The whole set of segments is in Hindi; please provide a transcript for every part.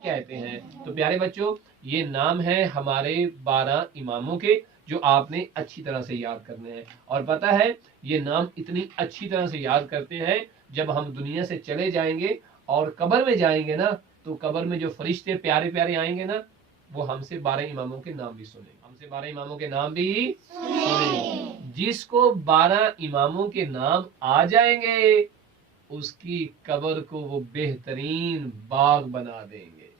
कहते हैं। तो प्यारे बच्चों, ये नाम है हमारे 12 इमामों के, जो आपने अच्छी तरह से याद करने हैं। और पता है, ये नाम इतनी अच्छी तरह से याद करते हैं, जब हम दुनिया से चले जाएंगे और कब्र में जाएंगे ना, तो कब्र में जो फरिश्ते प्यारे प्यारे आएंगे ना, वो हमसे 12 इमामों के नाम भी सुनेंगे, हमसे 12 इमामों के नाम भी सुनेंगे। जिसको 12 इमामों के नाम आ जाएंगे, उसकी कब्र को वो बेहतरीन बाग बना देंगे,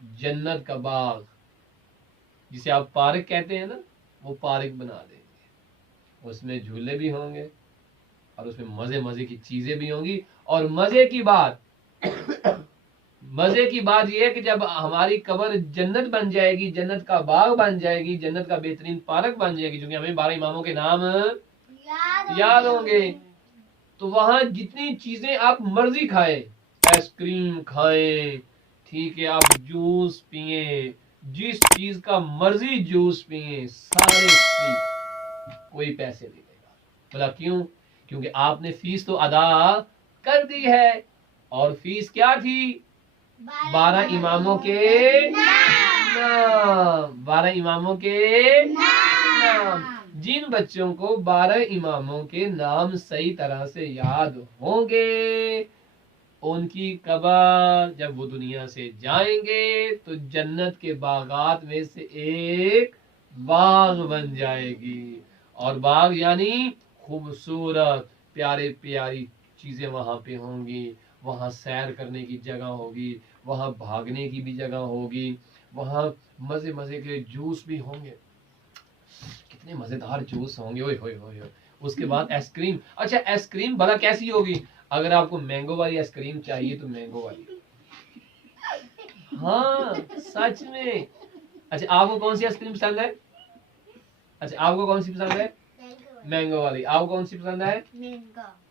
जन्नत का बाग, जिसे आप पार्क कहते हैं ना, वो पार्क बना देंगे। उसमें झूले भी होंगे और उसमें मजे मजे की चीजें भी होंगी। और मजे की बात यह है कि जब हमारी कब्र जन्नत बन जाएगी, जन्नत का बाग बन जाएगी, जन्नत का बेहतरीन पार्क बन जाएगी, क्योंकि हमें 12 इमामों के नाम याद होंगे, तो वहां जितनी चीजें आप मर्जी खाएं, आइसक्रीम खाएं, ठीक है, आप जूस पिए, जिस चीज का मर्जी जूस पिए, सारे फ्री, कोई पैसे नहीं देगा। बोला क्यों? क्योंकि आपने फीस तो अदा कर दी है। और फीस क्या थी? 12 इमामों के नाम। 12 इमामों के नाम। जिन बच्चों को 12 इमामों के नाम सही तरह से याद होंगे, उनकी कब्र जब वो दुनिया से जाएंगे तो जन्नत के बागात में से एक बाग बन जाएगी। और बाग यानी खूबसूरत प्यारे प्यारी चीजें वहां पे होंगी, वहां सैर करने की जगह होगी, वहां भागने की भी जगह होगी, वहां मजे मजे के जूस भी होंगे, कितने मजेदार जूस होंगे, ओए होए होए। उसके बाद आइसक्रीम। अच्छा, आइसक्रीम भला कैसी होगी? अगर आपको मैंगो वाली आइसक्रीम चाहिए तो मैंगो वाली, हाँ सच में। अच्छा, आपको कौन सी आइसक्रीम पसंद है? अच्छा, आपको कौन सी पसंद है? मैंगो वाली। आपको कौन सी पसंद है?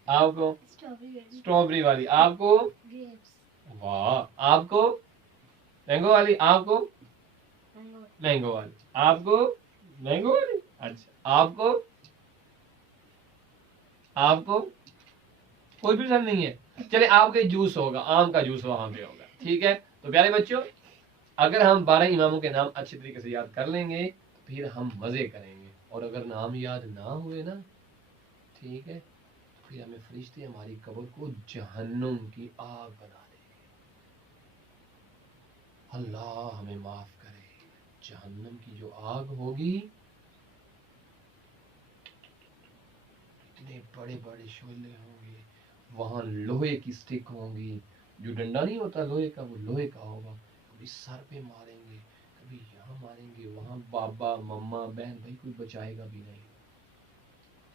आपको स्ट्रॉबेरी वाली। आपको? वाह। आपको मैंगो वाली। आपको मैंगो वाली। आपको मैंगो वाली। अच्छा, आपको आपको कोई भी पसंद नहीं है? चले, आपके जूस होगा, आम का जूस वहां पे होगा, ठीक है। तो प्यारे बच्चों, अगर हम 12 इमामों के नाम अच्छे तरीके से याद कर लेंगे, फिर हम मजे करेंगे। और अगर नाम याद ना हुए ना, ठीक है, तो फिर हमें फरिश्ते हमारी कब्र को जहन्नुम की आग बना देंगे। अल्लाह हमें माफ करे। जहन्नुम की जो आग होगी, इतने बड़े बड़े शोले होंगे, वहां लोहे की स्टिक होंगी, जो डंडा नहीं होता लोहे का, वो लोहे का होगा। कभी सर पे मारेंगे, कभी यहाँ मारेंगे, वहां बाबा मम्मा बहन भाई कोई बचाएगा भी नहीं।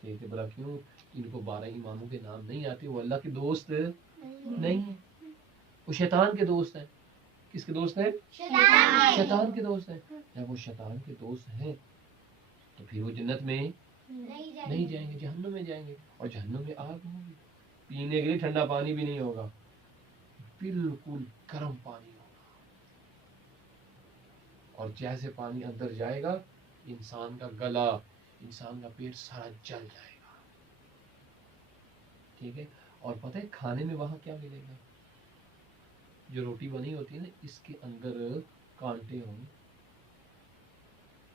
ठीक है, बोला क्यों? इनको 12 इमामों के नाम नहीं आते, वो अल्लाह के दोस्त नहीं है, वो शैतान के दोस्त हैं। किसके दोस्त हैं? शैतान के दोस्त हैं। जब वो शैतान के दोस्त हैं, तो फिर वो जन्नत में नहीं जाएंगे, जहन्नुम में जाएंगे। और जहन्नुम में आग होगी, पीने के लिए ठंडा पानी भी नहीं होगा, बिल्कुल गर्म पानी होगा। और जैसे पानी अंदर जाएगा, इंसान का गला, इंसान का पेट सारा जल जाएगा, ठीक है। और पता है खाने में वहां क्या मिलेगा? जो रोटी बनी होती है ना, इसके अंदर कांटे होंगे,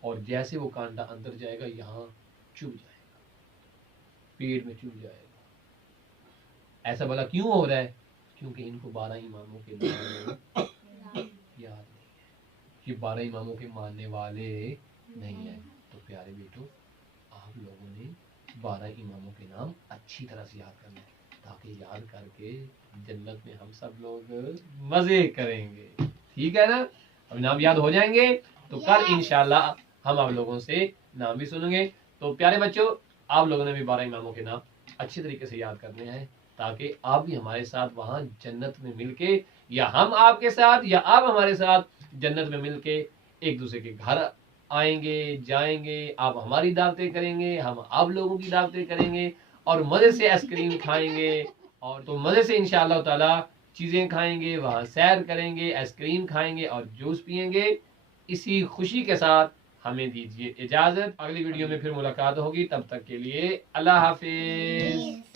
और जैसे वो कांटा अंदर जाएगा, यहाँ चुभ जाएगा, पेट में चुभ जाएगा। ऐसा भला क्यों हो रहा है? क्योंकि इनको 12 इमामों के नाम याद नहीं है, ये 12 इमामों के मानने वाले नहीं है। तो प्यारे बेटो, आप लोगों ने 12 इमामों के नाम अच्छी तरह से याद करना है, ताकि याद करके जन्नत में हम सब लोग मजे करेंगे, ठीक है ना? अब नाम याद हो जाएंगे तो कल इंशाल्लाह हम आप लोगों से नाम भी सुनेंगे। तो प्यारे बच्चों, आप लोगों ने भी 12 इमामों के नाम अच्छी तरीके से याद करने हैं, ताकि आप भी हमारे साथ वहां जन्नत में मिलके, या हम आपके साथ या आप हमारे साथ जन्नत में मिलके एक दूसरे के घर आएंगे जाएंगे, आप हमारी दावतें करेंगे, हम आप लोगों की दावतें करेंगे और मज़े से आइसक्रीम खाएंगे। और तो मज़े से इंशाअल्लाह ताला चीज़ें खाएंगे, वहाँ सैर करेंगे, आइसक्रीम खाएंगे और जूस पियेंगे। इसी खुशी के साथ हमें दीजिए इजाज़त। अगली वीडियो में फिर मुलाकात होगी, तब तक के लिए अल्लाह हाफिज़।